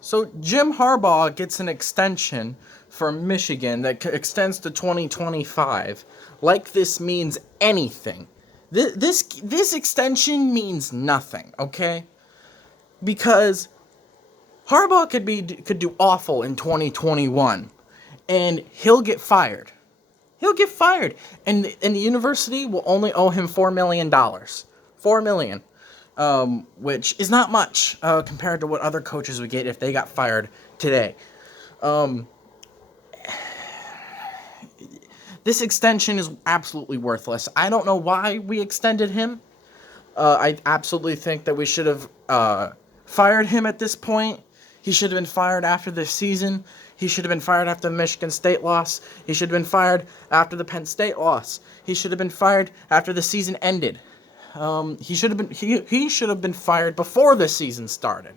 So Jim Harbaugh gets an extension from Michigan that extends to 2025. Like this means anything. This extension means nothing, okay? Because Harbaugh could do awful in 2021 and he'll get fired. He'll get fired, and the university will only owe him $4 million. 4 million, which is not much compared to what other coaches would get if they got fired today. This extension is absolutely worthless. I don't know why we extended him. I absolutely think that we should have fired him at this point. He should have been fired after this season. He should have been fired after the Michigan State loss. He should have been fired after the Penn State loss. He should have been fired after the season ended. He should have been fired before the season started.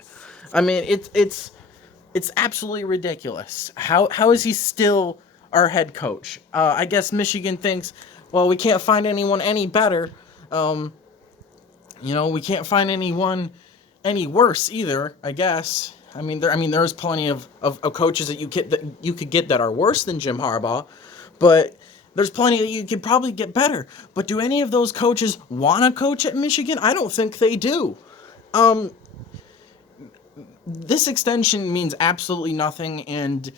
I mean, it's absolutely ridiculous. How is he still our head coach? I guess Michigan thinks, well, we can't find anyone any better. We can't find anyone any worse either, I guess. There's plenty of coaches that you could get that are worse than Jim Harbaugh, but there's plenty that you could probably get better. But do any of those coaches want to coach at Michigan? I don't think they do. This extension means absolutely nothing, and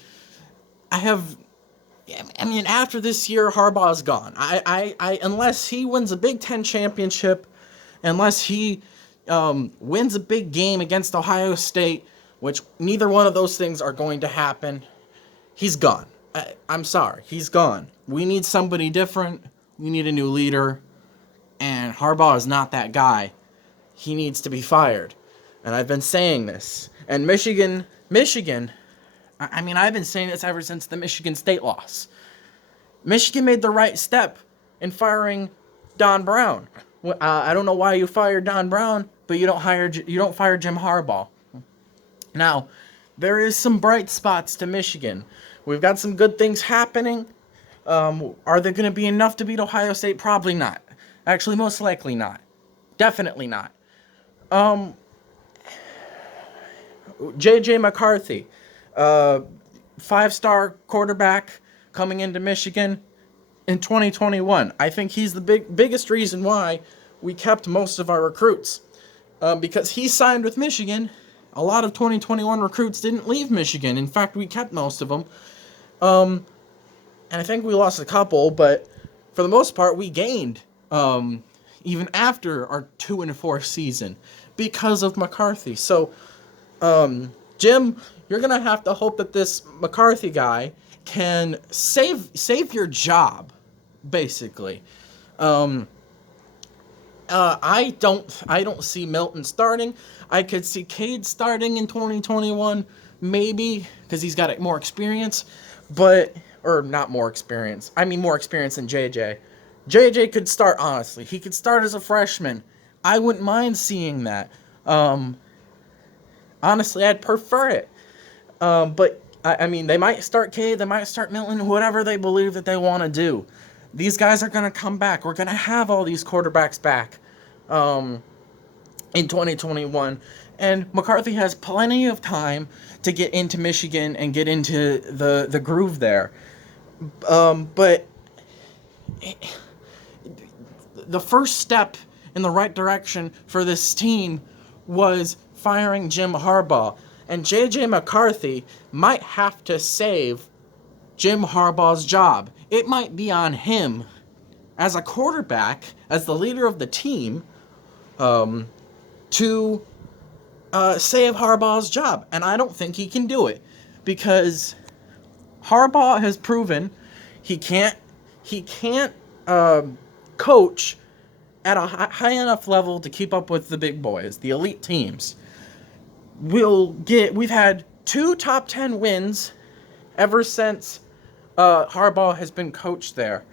after this year, Harbaugh's gone. Unless he wins a Big Ten championship, unless he wins a big game against Ohio State, which neither one of those things are going to happen, he's gone. I'm sorry, he's gone. We need somebody different. We need a new leader, and Harbaugh is not that guy. He needs to be fired, and I've been saying this. And Michigan, I've been saying this ever since the Michigan State loss. Michigan made the right step in firing Don Brown. I don't know why you fired Don Brown, but you don't fire Jim Harbaugh. Now, there is some bright spots to Michigan. We've got some good things happening. Are there going to be enough to beat Ohio State? Probably not. Actually, most likely not. Definitely not. J.J. McCarthy, 5-star quarterback coming into Michigan in 2021. I think he's the biggest reason why we kept most of our recruits. Because he signed with Michigan, a lot of 2021 recruits didn't leave Michigan. In fact, we kept most of them. And I think we lost a couple, but for the most part, we gained, even after our 2-4 season, because of McCarthy. So, Jim, you're going to have to hope that this McCarthy guy can save your job, basically. I don't see Milton starting. I could see Cade starting in 2021, maybe, because he's got more experience, or not more experience. I mean more experience than JJ. JJ could start, honestly. He could start as a freshman. I wouldn't mind seeing that. Honestly, I'd prefer it. But they might start Cade, they might start Milton, whatever they believe that they want to do. These guys are going to come back. We're going to have all these quarterbacks back in 2021. And McCarthy has plenty of time to get into Michigan and get into the groove there. But the first step in the right direction for this team was firing Jim Harbaugh. And J.J. McCarthy might have to save Jim Harbaugh's job. It might be on him as a quarterback, as the leader of the team, to save Harbaugh's job. And I don't think he can do it, because Harbaugh has proven he can't coach at a high enough level to keep up with the big boys, the elite teams. We've had 2 top 10 wins ever since Harbaugh has been coached there.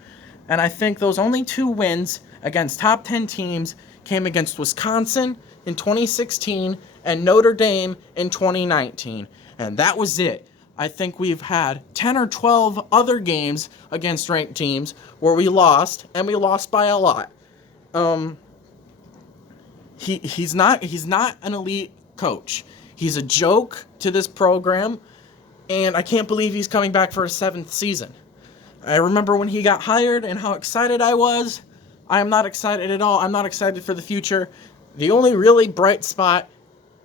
And I think those only 2 wins against top 10 teams came against Wisconsin in 2016 and Notre Dame in 2019. And that was it. I think we've had 10 or 12 other games against ranked teams where we lost, and we lost by a lot. He's not an elite coach. He's a joke to this program, and I can't believe he's coming back for a 7th season. I remember when he got hired and how excited I was. I am not excited at all. I'm not excited for the future. The only really bright spot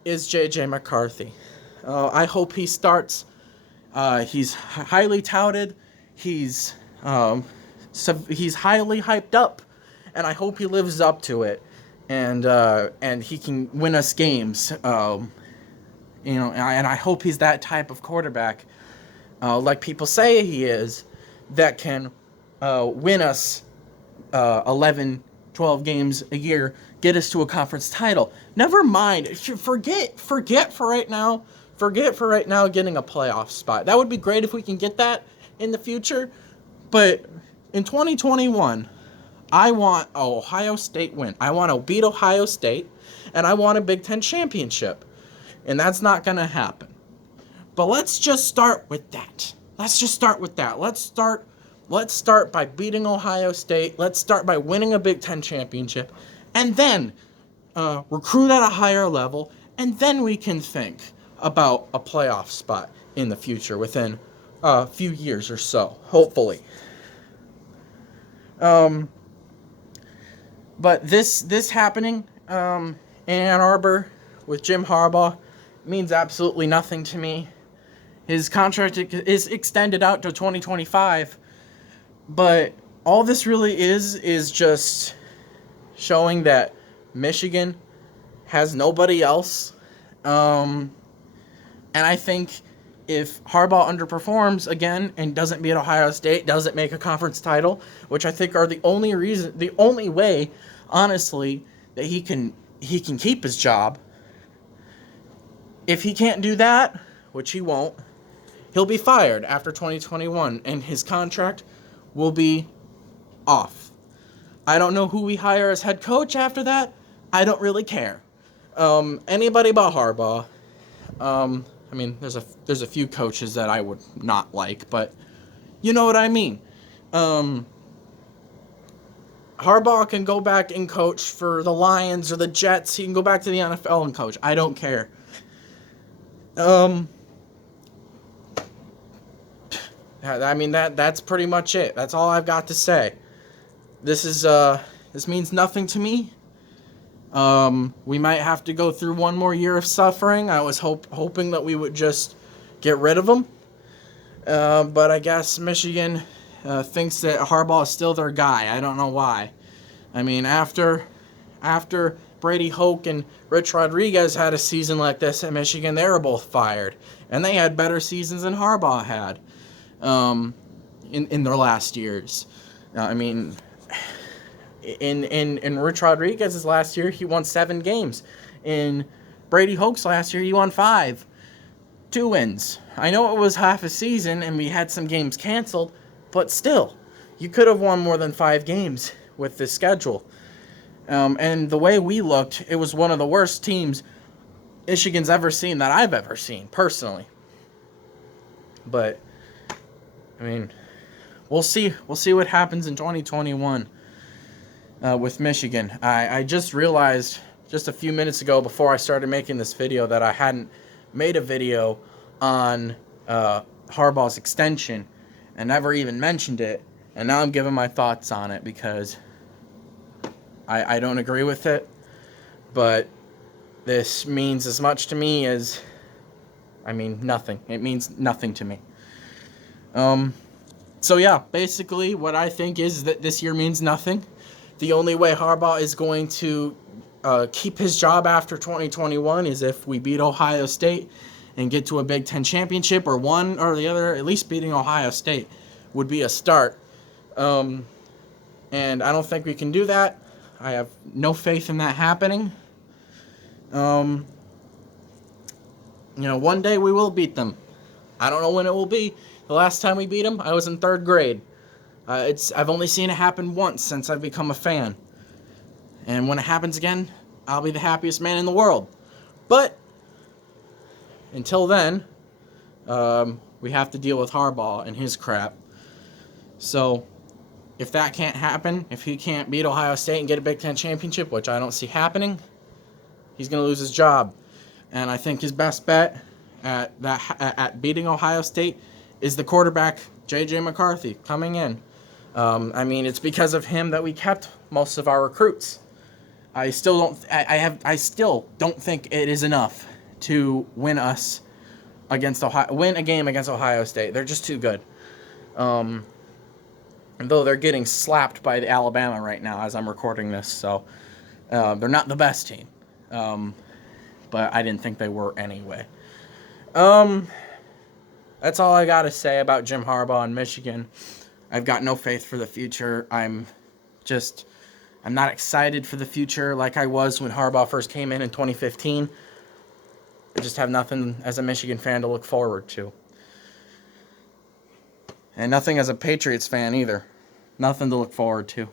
is J.J. McCarthy. I hope he starts. He's highly touted. He's highly hyped up, and I hope he lives up to it, and he can win us games. And I hope he's that type of quarterback, like people say he is, that can win us 11, 12 games a year, get us to a conference title. Never mind. Forget for right now. Forget for right now getting a playoff spot. That would be great if we can get that in the future. But in 2021, I want an Ohio State win. I want to beat Ohio State, and I want a Big Ten championship. And that's not going to happen. But let's just start with that. Let's start by beating Ohio State. Let's start by winning a Big Ten championship. And then recruit at a higher level. And then we can think about a playoff spot in the future within a few years or so, hopefully. But this happening in Ann Arbor with Jim Harbaugh means absolutely nothing to me. His contract is extended out to 2025, but all this really is just showing that Michigan has nobody else. And I think if Harbaugh underperforms again and doesn't beat Ohio State, doesn't make a conference title, which I think are the only way, honestly, that he can keep his job. If he can't do that, which he won't, he'll be fired after 2021, and his contract will be off. I don't know who we hire as head coach after that. I don't really care. Anybody but Harbaugh. I mean, there's a few coaches that I would not like, but you know what I mean. Harbaugh can go back and coach for the Lions or the Jets. He can go back to the NFL and coach. I don't care. I mean, that's pretty much it. That's all I've got to say. This means nothing to me. We might have to go through one more year of suffering. I was hoping that we would just get rid of him. But I guess Michigan thinks that Harbaugh is still their guy. I don't know why. I mean, after Brady Hoke and Rich Rodriguez had a season like this at Michigan, they were both fired. And they had better seasons than Harbaugh had in their last years. I mean, in Rich Rodriguez's last year, he won 7 games. In Brady Hoke's last year, he won 5. 2 wins. I know it was half a season and we had some games canceled, but still, you could have won more than 5 games with this schedule. And the way we looked, it was one of the worst teams Michigan's ever seen that I've ever seen, personally. But, I mean, we'll see. We'll see what happens in 2021 with Michigan. I just realized just a few minutes ago before I started making this video that I hadn't made a video on Harbaugh's extension and never even mentioned it. And now I'm giving my thoughts on it because I don't agree with it, but this means as much to me as, nothing. It means nothing to me. So yeah, basically what I think is that this year means nothing. The only way Harbaugh is going to keep his job after 2021 is if we beat Ohio State and get to a Big Ten championship, or one or the other. At least beating Ohio State would be a start. And I don't think we can do that. I have no faith in that happening. One day we will beat them. I don't know when it will be. The last time we beat them, I was in 3rd grade. I've only seen it happen once since I've become a fan. And when it happens again, I'll be the happiest man in the world. But until then, we have to deal with Harbaugh and his crap. So if that can't happen, if he can't beat Ohio State and get a Big Ten championship, which I don't see happening, he's going to lose his job. And I think his best bet at beating Ohio State is the quarterback, J.J. McCarthy, coming in. I mean, it's because of him that we kept most of our recruits. I still don't think it is enough to win a game against Ohio State. They're just too good. Though they're getting slapped by the Alabama right now as I'm recording this, so they're not the best team. But I didn't think they were anyway. That's all I got to say about Jim Harbaugh in Michigan. I've got no faith for the future. I'm not excited for the future like I was when Harbaugh first came in 2015. I just have nothing as a Michigan fan to look forward to. And nothing as a Patriots fan either. Nothing to look forward to.